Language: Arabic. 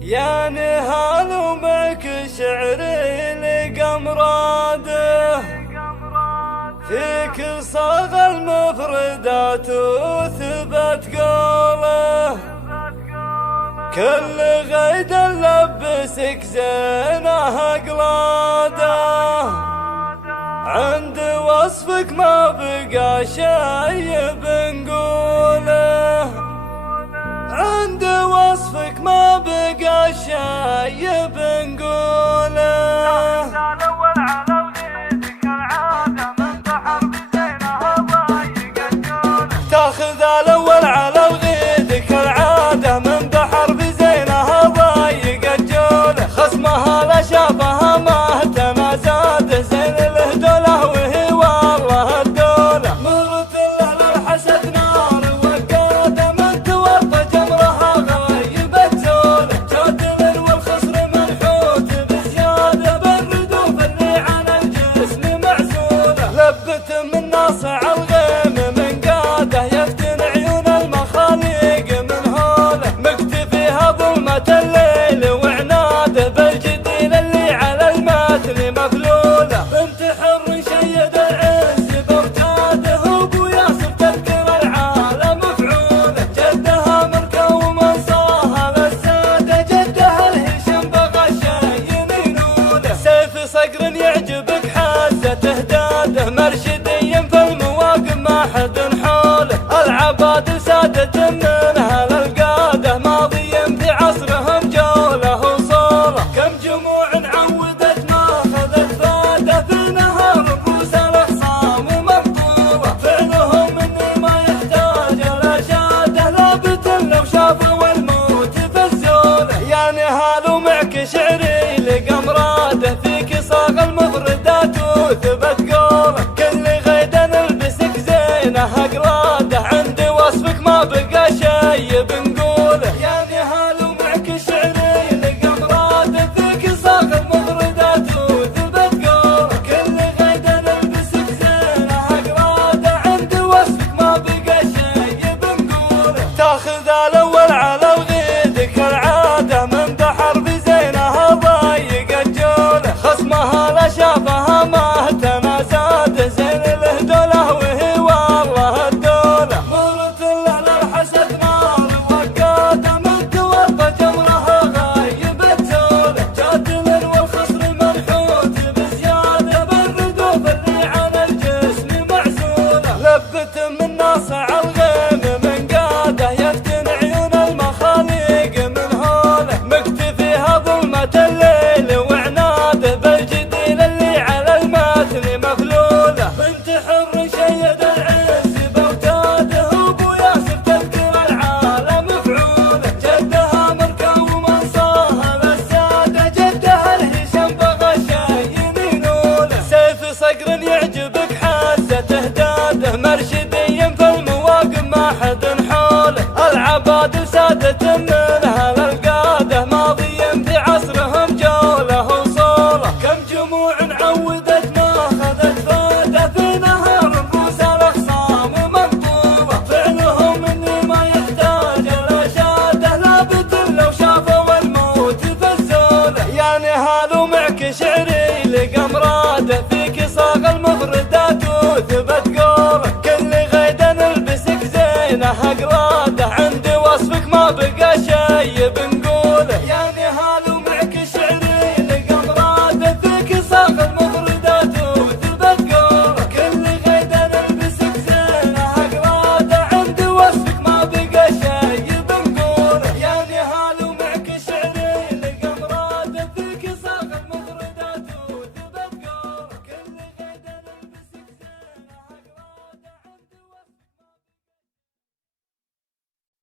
يا نهال ومعك شعري لقمراده، فيك صاغ المفردات وثبت قوله، كل غيد لبسك زينه اقلاده، عند وصفك ما بقى شي بنقوله، عند وصفك ما بقى شي بنقوله. تاخذ الاول على الغيد كالعاده، من بحر بزينها ضايق الجوله، خصمها لا شافها ما تنازاده، زين له دوله وهي والله الدوله، مرت له للحسد نار وقاده، من توفى جمرها غايب الزوله، جادل والخصر منحوت بزياده، بالردوف اللي على الجسم معزوله، لبت من ناصع الغيم من قاده، يفتن عيون المخاليق من هوله، مكتفيها ظلمة الليل وعناده، بالجديل اللي على المتن مفلوله، بنت حر شيد العز بوتاده، وابو ياسر تذكر العالم مفعوله، جدها مركه ومنصاها للساده، جدها الهشم بغى الشي ينوله، سيف صقر يعجبك حزه تهداده، مرشدي في المواقف ما حد حوله، العباد سادة منها للقاده، ماضي في عصرهم جوله وصوله، كم جموع عودت ما اخذت فاده، في نهار رؤوس الاخصام مبطوله، فعلهم اني ما يحتاج الاشاده، لابد لو شافوا الموت في الزوله، يا نهال ومعك شعري لقمراده، فيك صاغ المفردات وثبت قوله، كل غيد نلبسك زينه اقلاده، عند وصفك ما بقى شي بنقوله، يا نهال ومعك شعري لقمراده، فيك صاغ المفردات وثبت قوله، كل غيد نلبسك زينه اقلاده، عند وصفك ما بقى شي بنقوله، تاخذ الاول على الغيد كالعاده، من بحر بزينها ضايق الجوله، خصمها لا شافها ما تنازاده، زين له دوله وهي والله الدوله، مرت له للحسد نار وقاده، من توفى جمرها غايب الزوله، جادل والخصر منحوت بزياده، بالردوف اللي على الجسم معزوله، لبت من ناصع الغيم من قاده، يفتن عيون المخاليق من هوله، مكتفيها ظلمة الليل وعناده، بالجديل اللي على المتن مفلوله، بنت حر شيد العز بوتاده، وابو ياسر تذكر العالم مفعوله، جدها مركه ومنصاها للساده، جدها الهشم بغى الشي ينوله، سيف صقر يعجبك حزه تهداده، مرشدي في المواقف ما حد حوله، العباد سادة منها للقاده، ماضي في عصرهم جوله وصوله، كم جموع عودت ما اخذت فاده، في نهار رؤوس الاخصام مبطوله، فعلهم اني ما يحتاج الاشاده، لابد لو شافوا الموت في الزوله، يا نهال ومعك شعري لقمراده، فيك صاغ المفردات وثبت قوله، كل غيد نلبسك زينه اقلاده،